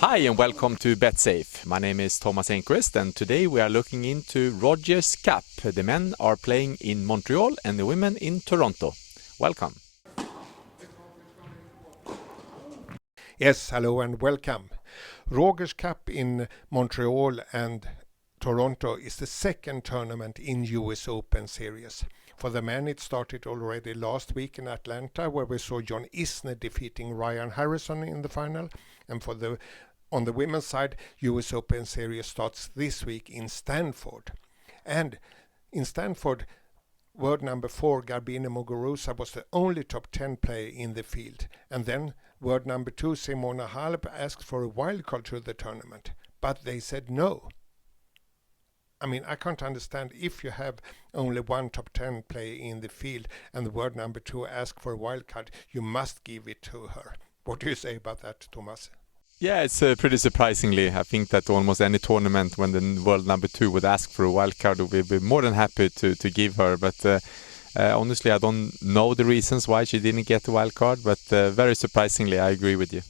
Hi and welcome to Betsafe. My name is Thomas Enqvist and today we are looking into Rogers Cup. The men are playing in Montreal and the women in Toronto. Welcome. Yes, hello and welcome. Rogers Cup in Montreal and Toronto is the second tournament in US Open series. For the men it started already last week in Atlanta where we saw John Isner defeating Ryan Harrison in the final, and on the women's side US Open series starts this week in Stanford. And in Stanford, world number 4 Garbine Muguruza was the only top 10 player in the field, and then world number 2 Simona Halep asked for a wildcard to the tournament, but they said no. I mean, I can't understand if you have only one top 10 player in the field and the world number 2 asks for a wildcard, you must give it to her. What do you say about that, Thomas? Yeah, it's pretty surprisingly. I think that almost any tournament when the world number 2 would ask for a wildcard, we'd be more than happy to give her. But honestly, I don't know the reasons why she didn't get the wildcard, but very surprisingly, I agree with you.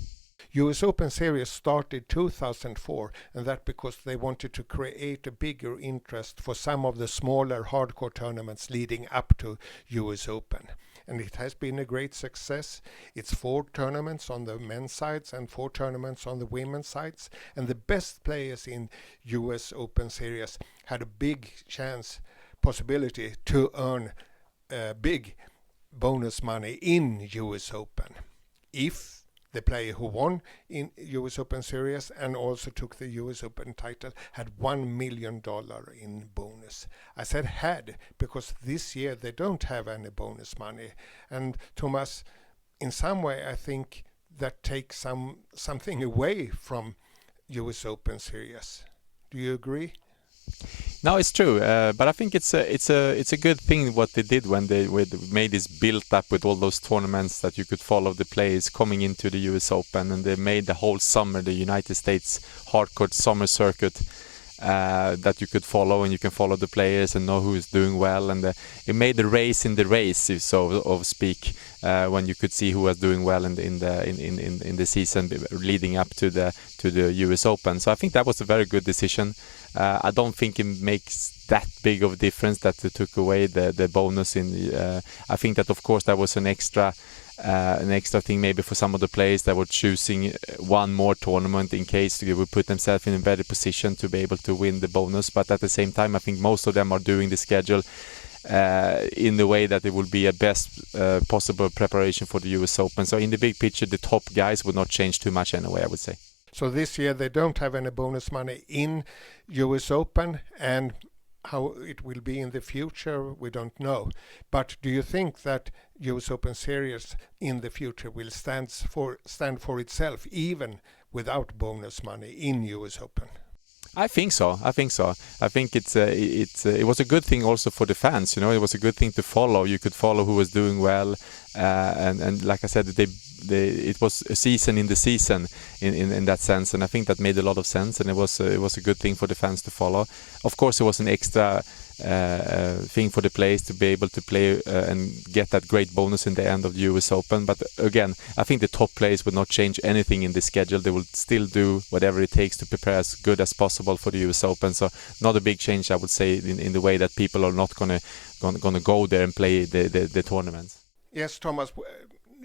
US Open Series started 2004, and that because they wanted to create a bigger interest for some of the smaller hardcore tournaments leading up to US Open. And it has been a great success. It's 4 tournaments on the men's sides and 4 tournaments on the women's sides. And the best players in US Open Series had a big possibility to earn big bonus money in US Open. If the player who won in US Open Series and also took the US Open title had $1 million in bonus. I said had because this year they don't have any bonus money. And Thomas, in some way I think that takes something away from US Open Series. Do you agree? No, it's true, but I think it's a good thing what they did when they made this built up with all those tournaments that you could follow the players coming into the US Open, and they made the whole summer the United States hardcore summer circuit that you could follow, and you can follow the players and know who is doing well, and it made the race in the race, so to speak, when you could see who was doing well in the season leading up to the US Open. So I think that was a very good decision. I don't think it makes that big of a difference that they took away the bonus I think that of course that was an extra thing maybe for some of the players that were choosing one more tournament in case they would put themselves in a better position to be able to win the bonus. But at the same time I think most of them are doing the schedule in the way that it will be a best possible preparation for the US Open. So in the big picture the top guys would not change too much anyway, I would say. So this year they don't have any bonus money in US Open, and how it will be in the future we don't know. But do you think that US Open Series in the future will stand for itself even without bonus money in US Open? I think so. I think it was a good thing also for the fans. You know, it was a good thing to follow. You could follow who was doing well, and like I said, it was a season in the season in that sense, and I think that made a lot of sense, and it was a good thing for the fans to follow. Of course, it was an extra thing for the players to be able to play and get that great bonus in the end of the US Open. But again, I think the top players would not change anything in the schedule. They will still do whatever it takes to prepare as good as possible for the US Open. So not a big change, I would say, in the way that people are not gonna go there and play the tournaments. Yes, Thomas.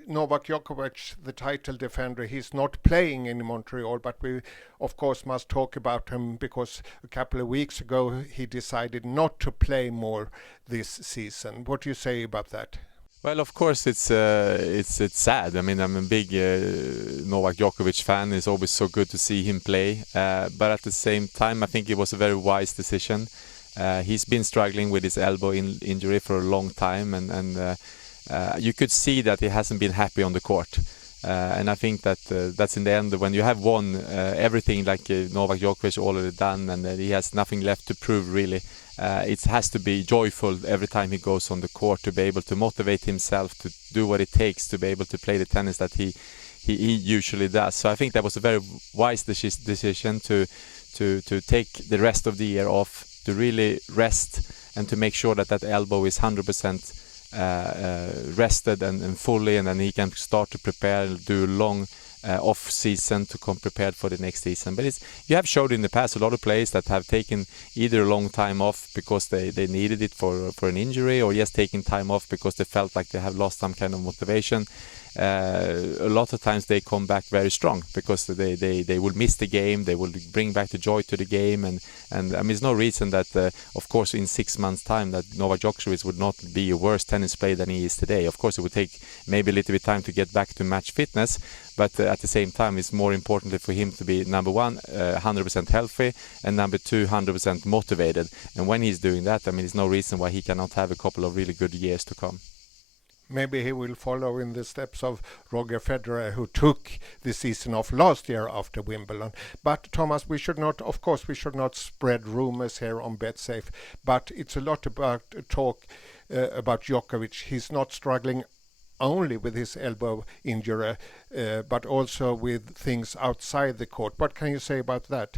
Novak Djokovic, the title defender, he's not playing in Montreal, but we of course must talk about him because a couple of weeks ago he decided not to play more this season. What do you say about that? Well, of course it's sad. I mean, I'm a big Novak Djokovic fan. It's always so good to see him play, but at the same time I think it was a very wise decision. He's been struggling with his elbow injury for a long time, and you could see that he hasn't been happy on the court, and I think that that's in the end when you have won everything like Novak Djokovic already done, and he has nothing left to prove really. It has to be joyful every time he goes on the court to be able to motivate himself to do what it takes to be able to play the tennis that he usually does. So I think that was a very wise decision to take the rest of the year off, to really rest and to make sure that elbow is 100% rested and fully, and then he can start to prepare and do a long off season to come prepared for the next season. But you have showed in the past a lot of players that have taken either a long time off because they needed it for an injury, or just taking time off because they felt like they have lost some kind of motivation. A lot of times they come back very strong because they will miss the game, they will bring back the joy to the game, and I mean, there's no reason that of course in 6 months time that Novak Djokovic would not be a worse tennis player than he is today. Of course it would take maybe a little bit time to get back to match fitness, but at the same time it's more important for him to be number one 100% healthy, and number two 100% motivated, and when he's doing that, I mean, there's no reason why he cannot have a couple of really good years to come. Maybe he will follow in the steps of Roger Federer, who took the season off last year after Wimbledon. But Thomas, we should not spread rumors here on Betsafe, but it's a lot about talk about Djokovic. He's not struggling only with his elbow injury, but also with things outside the court. What can you say about that?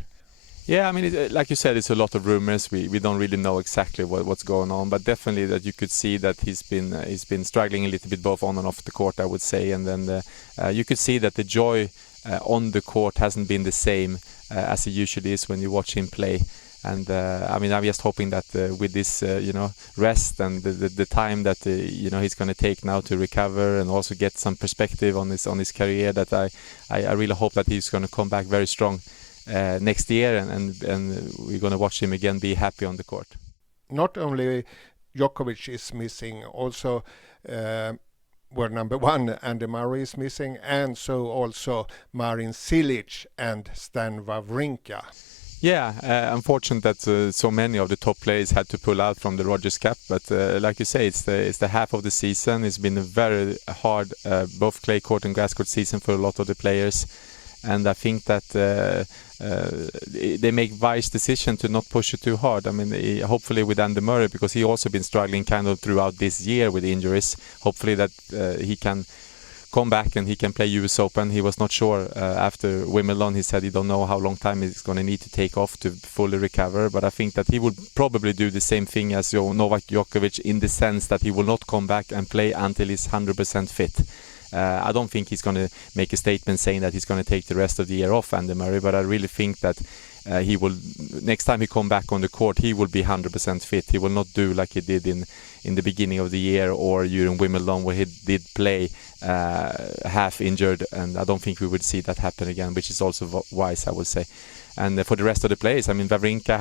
Yeah, I mean, like you said, it's a lot of rumors. We don't really know exactly what's going on, but definitely that you could see that he's been struggling a little bit both on and off the court, I would say, and then you could see that the joy on the court hasn't been the same as it usually is when you watch him play. And I mean, I'm just hoping that with this rest and the time that he's going to take now to recover and also get some perspective on his career, that I really hope that he's going to come back very strong next year, and we're going to watch him again be happy on the court. Not only Djokovic is missing, also where number one Andy Murray is missing, and so also Marin Cilic and Stan Wawrinka. Yeah, unfortunate that so many of the top players had to pull out from the Rogers Cup, but like you say, it's the half of the season. It's been a very hard both clay court and grass court season for a lot of the players. And I think that they make wise decision to not push it too hard. I mean, hopefully with Andy Murray, because he also been struggling kind of throughout this year with injuries. Hopefully that he can come back and he can play US Open. He was not sure after Wimbledon. He said he don't know how long time he's going to need to take off to fully recover. But I think that he would probably do the same thing as Novak Djokovic, in the sense that he will not come back and play until he's 100% fit. I don't think he's going to make a statement saying that he's going to take the rest of the year off, Andy Murray, but I really think that he will, next time he come back on the court, he will be 100% fit. He will not do like he did in the beginning of the year or during Wimbledon, where he did play half injured, and I don't think we would see that happen again, which is also wise, I would say. And for the rest of the players, I mean, Wawrinka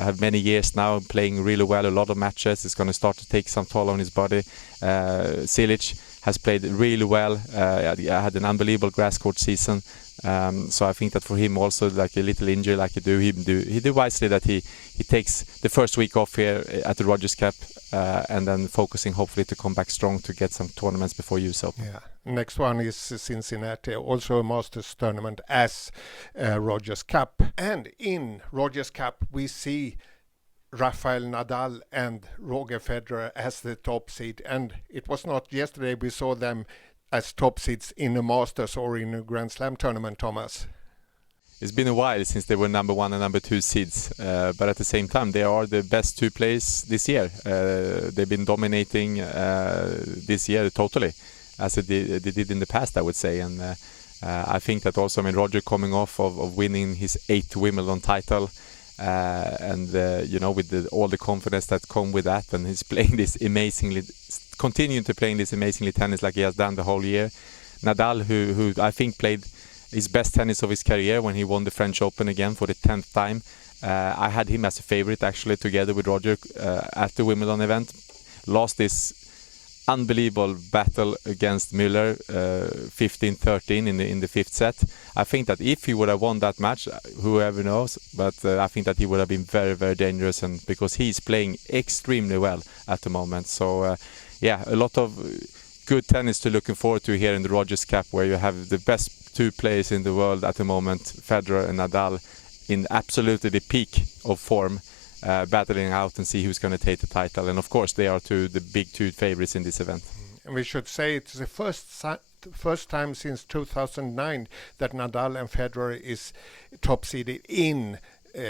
had many years now playing really well, a lot of matches. It's going to start to take some toll on his body. Cilic has played really well. Had an unbelievable grass court season. So I think that for him also, like a little injury like he do wisely that he takes the first week off here at the Rogers Cup, and then focusing hopefully to come back strong to get some tournaments before US Open. Yeah. Next one is Cincinnati, also a Masters tournament as Rogers Cup. And in Rogers Cup we see Rafael Nadal and Roger Federer as the top seed, and it was not yesterday we saw them as top seeds in a Masters or in a Grand Slam tournament, Thomas. It's been a while since they were number one and number two seeds, but at the same time they are the best two players this year. They've been dominating this year totally, as they did in the past, I would say. And I think that also, I mean, Roger coming off of winning his 8th Wimbledon title, and with all the confidence that come with that, and he's playing this amazingly, continuing to playing this amazingly tennis like he has done the whole year. Nadal, who I think played his best tennis of his career when he won the French Open again for the 10th time. I had him as a favorite actually, together with Roger at the Wimbledon event. Lost this unbelievable battle against Müller, 15-13 in the fifth set. I think that if he would have won that match, whoever knows, but I think that he would have been very, very dangerous, and because he's playing extremely well at the moment. So a lot of good tennis to looking forward to here in the Rogers Cup, where you have the best two players in the world at the moment, Federer and Nadal, in absolutely the peak of form, battling out and see who's going to take the title. And of course they are the big two favorites in this event. And we should say it's the first time since 2009 that Nadal and Federer is top seeded in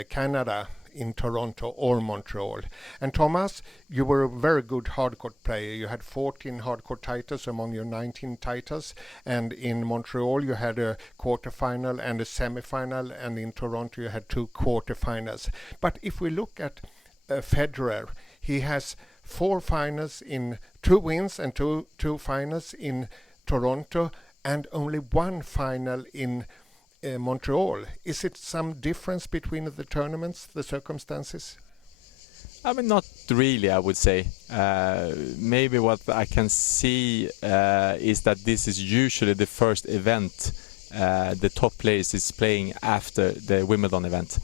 Canada in Toronto or Montreal. And Thomas, you were a very good hardcourt player. You had 14 hardcourt titles among your 19 titles, and in Montreal you had a quarterfinal and a semifinal, and in Toronto you had 2 quarterfinals. But if we look at Federer, he has 4 finals in 2 wins and two finals in Toronto, and only 1 final in Montreal. Is it some difference between the tournaments, the circumstances? I mean, not really, I would say. Maybe what I can see is that this is usually the first event the top players is playing after the Wimbledon event.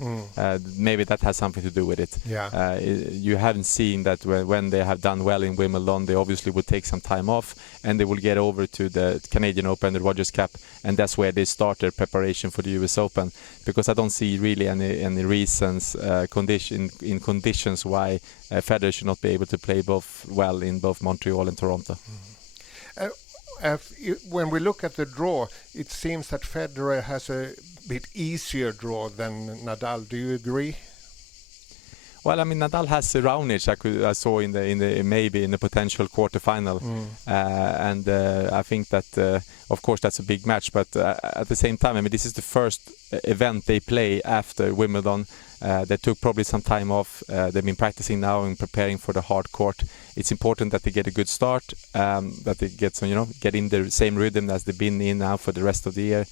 Maybe that has something to do with it. Yeah. You haven't seen that when they have done well in Wimbledon, they obviously would take some time off and they will get over to the Canadian Open, the Rogers Cup, and that's where they start their preparation for the US Open. Because I don't see really any reasons, conditions why Federer should not be able to play both well in both Montreal and Toronto. When we look at the draw, it seems that Federer has a bit easier draw than Nadal. Do you agree? Well, I mean, Nadal has Raonic. I saw in the maybe in the potential quarterfinal, and I think that of course that's a big match. But at the same time, I mean, this is the first event they play after Wimbledon. They took probably some time off. They've been practicing now and preparing for the hard court. It's important that they get a good start, that they get some, get in the same rhythm as they've been in now for the rest of the year.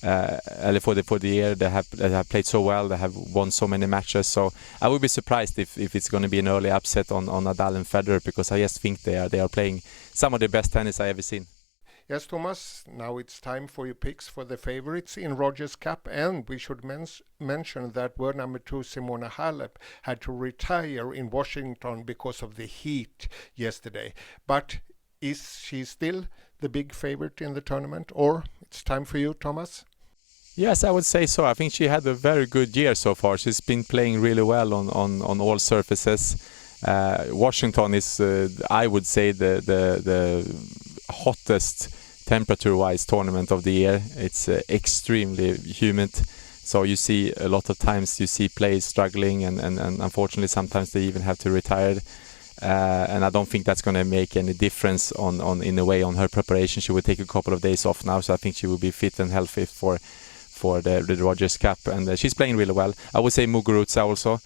For the year, they have played so well. They have won so many matches. So I would be surprised if it's going to be an early upset on Nadal and Federer, because I just think they are playing some of the best tennis I ever seen. Yes, Thomas, now it's time for your picks for the favorites in Rogers Cup, and we should mention that world number 2 Simona Halep had to retire in Washington because of the heat yesterday. But is she still the big favorite in the tournament, or it's time for you, Thomas? Yes, I would say so. I think she had a very good year so far. She's been playing really well on all surfaces. Washington is, I would say, the hottest temperature-wise tournament of the year. It's extremely humid, so you see a lot of times you see players struggling, and unfortunately sometimes they even have to retire. And I don't think that's going to make any difference in a way on her preparation. She will take a couple of days off now, so I think she will be fit and healthy for the Rogers Cup, and she's playing really well. I would say Muguruza also,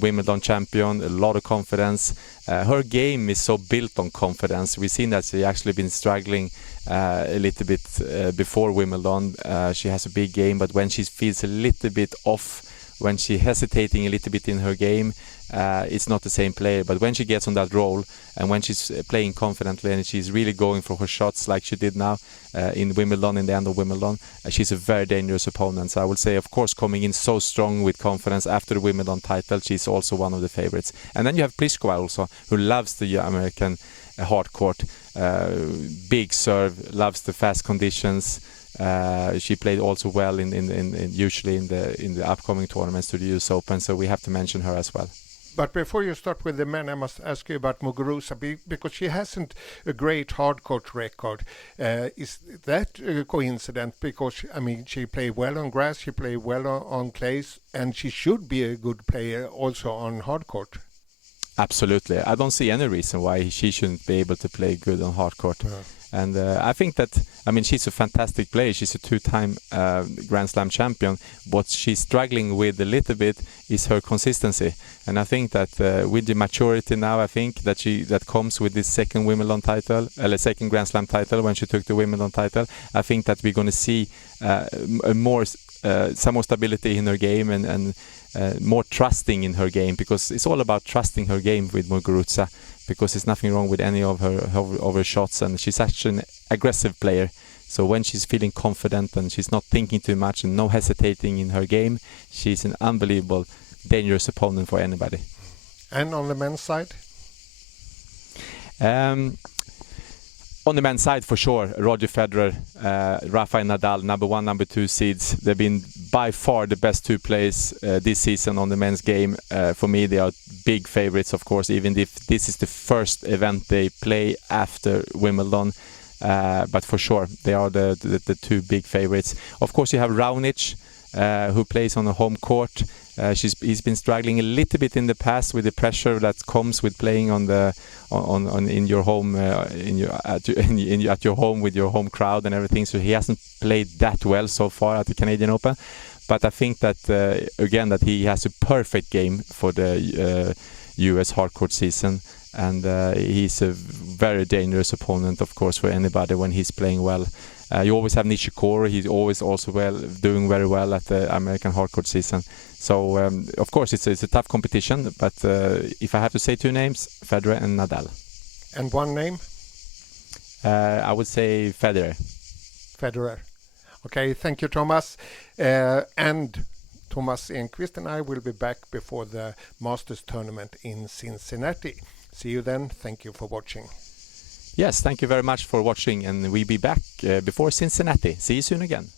Wimbledon champion, a lot of confidence. Her game is so built on confidence. We've seen that she actually been struggling a little bit before Wimbledon. She has a big game, but when she feels a little bit off, when she's hesitating a little bit in her game, it's not the same player. But when she gets on that roll and when she's playing confidently and she's really going for her shots like she did now in Wimbledon, in the end of Wimbledon, she's a very dangerous opponent. So I would say, of course, coming in so strong with confidence after the Wimbledon title, she's also one of the favorites. And then you have Pliskova also, who loves the American hard court, big serve, loves the fast conditions. She played also well usually in the upcoming tournaments to the US Open, so we have to mention her as well. But before you start with the men, I must ask you about Muguruza, because she hasn't a great hard court record. Is that a coincidence? Because, I mean, she played well on grass, she played well on clays, and she should be a good player also on hard court. Absolutely. I don't see any reason why she shouldn't be able to play good on hard court. Yeah. And I think that, I mean, she's a fantastic player. She's a 2-time Grand Slam champion. What she's struggling with a little bit is her consistency. And I think that with the maturity now, I think that comes with this second Wimbledon title, second Grand Slam title when she took the Wimbledon title. I think that we're going to see some more stability in her game and more trusting in her game, because it's all about trusting her game with Muguruza, because there's nothing wrong with any of her shots, and she's such an aggressive player. So when she's feeling confident and she's not thinking too much and no hesitating in her game, she's an unbelievable, dangerous opponent for anybody. And on the men's side? On the men's side, for sure, Roger Federer, Rafael Nadal, number 1, number 2 seeds. They've been by far the best 2 players this season on the men's game. For me, they are big favorites, of course, even if this is the first event they play after Wimbledon. But for sure, they are the 2 big favorites. Of course, you have Raonic, who plays on a home court. He's been struggling a little bit in the past with the pressure that comes with playing on in your home at your home with your home crowd and everything. So he hasn't played that well so far at the Canadian Open. But I think that again that he has a perfect game for the US hardcourt season, and he's a very dangerous opponent, of course, for anybody when he's playing well. You always have Nishikori. He's always also doing very well at the American hardcourt season. So of course it's a tough competition. But if I have to say two names, Federer and Nadal. And one name? I would say Federer. Federer. Okay, thank you, Thomas. And Thomas Enqvist and I will be back before the Masters tournament in Cincinnati. See you then. Thank you for watching. Yes, thank you very much for watching, and we'll be back before Cincinnati. See you soon again.